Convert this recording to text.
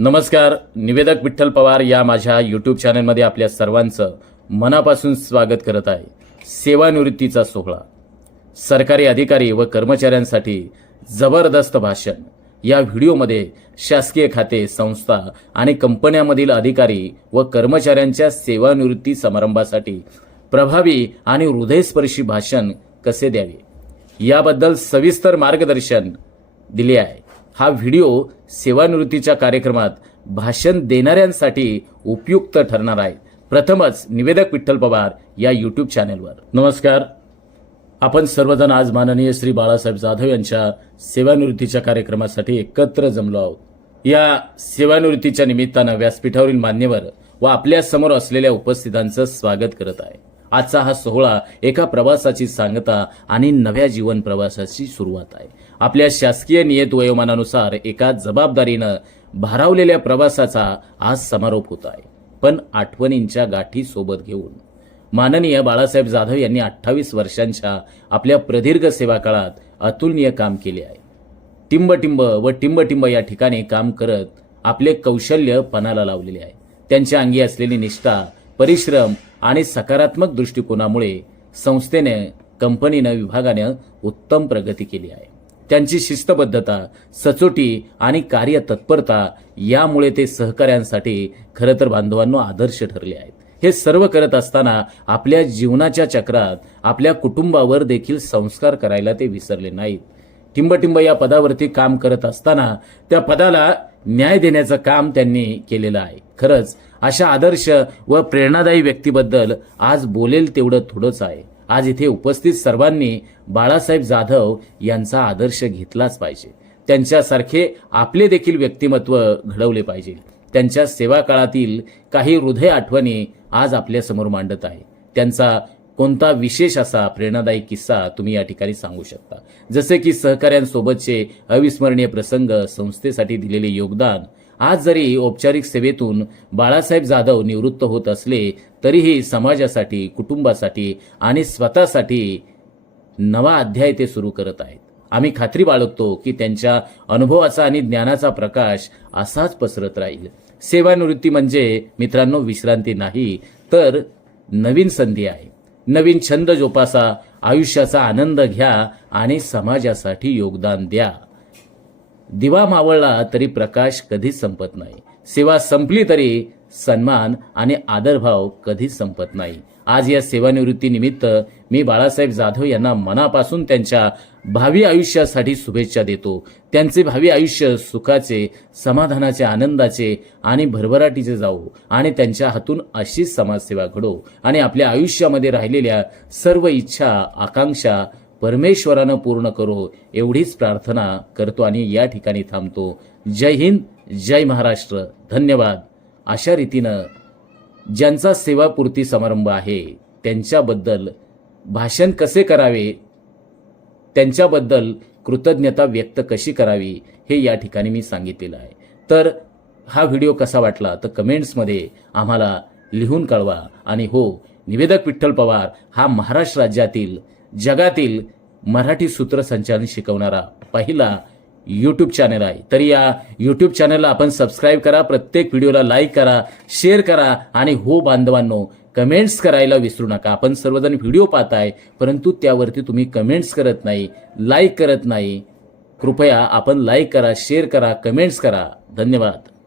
नमस्कार निवेदक विठ्ठल पवार या माझ्या यूट्यूब चॅनलमध्ये आपल्या सर्वांचं मनापासून स्वागत करत आहे. सेवानिवृत्तीचा सोहळा. सरकारी अधिकारी व कर्मचाऱ्यांसाठी जबरदस्त भाषण. या व्हिडिओमध्ये शासकीय खाते संस्था आणि कंपन्यांमधील अधिकारी व कर्मचाऱ्यांच्या सेवानिवृत्ती समारंभासाठी प्रभावी आणि हृदयस्पर्शी भाषण कसे द्यावे? याबद्दल सविस्तर मार्गदर्शन दिले आहे. हा व्हिडिओ सेवानिवृत्तीच्या कार्यक्रमात भाषण देणाऱ्यांसाठी उपयुक्त ठरणार आहे. प्रथमच निवेदक विठ्ठल पवार या यूट्यूब चॅनेलवर नमस्कार. आपण सर्वजण आज माननीय श्री बाळासाहेब जाधव यांच्या सेवानिवृत्तीच्या कार्यक्रमासाठी एकत्र जमलो आहोत. या सेवानिवृत्तीच्या निमित्तानं व्यासपीठावरील मान्यवर व आपल्यासमोर असलेल्या उपस्थितांचं स्वागत करत आहे. आजचा हा सोहळा एका प्रवासाची सांगता आणि नव्या जीवन प्रवासाची सुरुवात आहे. आपल्या शासकीय नियत वयोमानानुसार एका जबाबदारीनं भारावलेल्या प्रवासाचा आज समारोप होत आहे. पण आठवणींच्या गाठी सोबत घेऊन. माननीय बाळासाहेब जाधव यांनी अठ्ठावीस वर्षांच्या आपल्या प्रदीर्घ सेवा काळात अतुलनीय काम केले आहे. टिंबटिंब व टिंबटिंब या ठिकाणी काम करत आपले कौशल्य पणाला लावलेले आहे. त्यांच्या अंगी असलेली निष्ठा परिश्रम आणि सकारात्मक दृष्टिकोनामुळे संस्थेने कंपनीनं विभागानं उत्तम प्रगती केली आहे. त्यांची शिस्तबद्धता सचोटी आणि कार्यतत्परता यामुळे ते सहकाऱ्यांसाठी खरं तर बांधवांनो आदर्श ठरले आहेत. हे सर्व करत असताना आपल्या जीवनाच्या चक्रात आपल्या कुटुंबावर देखील संस्कार करायला ते विसरले नाहीत. टिंबटिंब या पदावरती काम करत असताना त्या पदाला न्याय देण्याचं काम त्यांनी केलेलं आहे. खरंच अशा आदर्श व प्रेरणादायी व्यक्तीबद्दल आज बोलेल तेवढं थोडंच आहे. आज इथे उपस्थित सर्वांनी बाळासाहेब जाधव यांचा आदर्श घेतलाच पाहिजे. त्यांच्यासारखे आपले देखील व्यक्तिमत्व घडवले पाहिजे. त्यांच्या सेवा काळातील काही हृदय आठवणी आज आपल्यासमोर मांडत आहे. त्यांचा कोणता विशेष असा प्रेरणादायी किस्सा तुम्ही या ठिकाणी सांगू शकता. जसे की सहकाऱ्यांसोबतचे अविस्मरणीय प्रसंग संस्थेसाठी दिलेले योगदान आज जरी औपचारिक सेवेतून बाळासाहेब जाधव निवृत्त होत असले तरीही समाजासाठी कुटुंबासाठी आणि स्वतःसाठी नवा अध्याय ते सुरू करत आहेत. आम्ही खात्री बाळगतो की त्यांच्या अनुभवाचा आणि ज्ञानाचा प्रकाश असाच पसरत राहील. सेवानिवृत्ती म्हणजे मित्रांनो विश्रांती नाही तर नवीन संधी आहे. नवीन छंद जोपासा आयुष्याचा आनंद घ्या आणि समाजासाठी योगदान द्या. दिवा मावळला तरी प्रकाश कधीच संपत नाही. सेवा संपली तरी सन्मान आणि आदरभाव कधीच संपत नाही. आज या सेवानिवृत्तीनिमित्त मी बाळासाहेब जाधव यांना मनापासून त्यांच्या भावी आयुष्यासाठी शुभेच्छा देतो. त्यांचे भावी आयुष्य सुखाचे समाधानाचे आनंदाचे आणि भरभराटीचे जाऊ आणि त्यांच्या हातून अशीच समाजसेवा घडो आणि आपल्या आयुष्यामध्ये राहिलेल्या सर्व इच्छा आकांक्षा परमेश्वरानं पूर्ण करो एवढीच प्रार्थना करतो आणि या ठिकाणी थांबतो. जय हिंद जय महाराष्ट्र. धन्यवाद. अशा रीतीनं ज्यांचा सेवापूर्ती समारंभ आहे त्यांच्याबद्दल भाषण कसे करावे? त्यांच्याबद्दल कृतज्ञता व्यक्त कशी करावी? हे या ठिकाणी मी सांगितलेलं आहे. तर हा व्हिडिओ कसा वाटला? तर कमेंट्समध्ये आम्हाला लिहून कळवा. आणि हो निवेदक विठ्ठल पवार हा महाराष्ट्र राज्यातील जगातील मराठी सूत्रसंचालन शिकवणारा पहिला यूट्यूब चॅनल आहे. तर या यूट्यूब चॅनलला आपण सबस्क्राईब करा प्रत्येक व्हिडिओला लाईक करा शेअर करा आणि हो बांधवांनो कमेंट्स करायला विसरू नका. आपण सर्वजण व्हिडिओ पाहताय परंतु त्यावरती तुम्ही कमेंट्स करत नाही लाईक करत नाही. कृपया आपण लाईक करा शेअर करा कमेंट्स करा. धन्यवाद.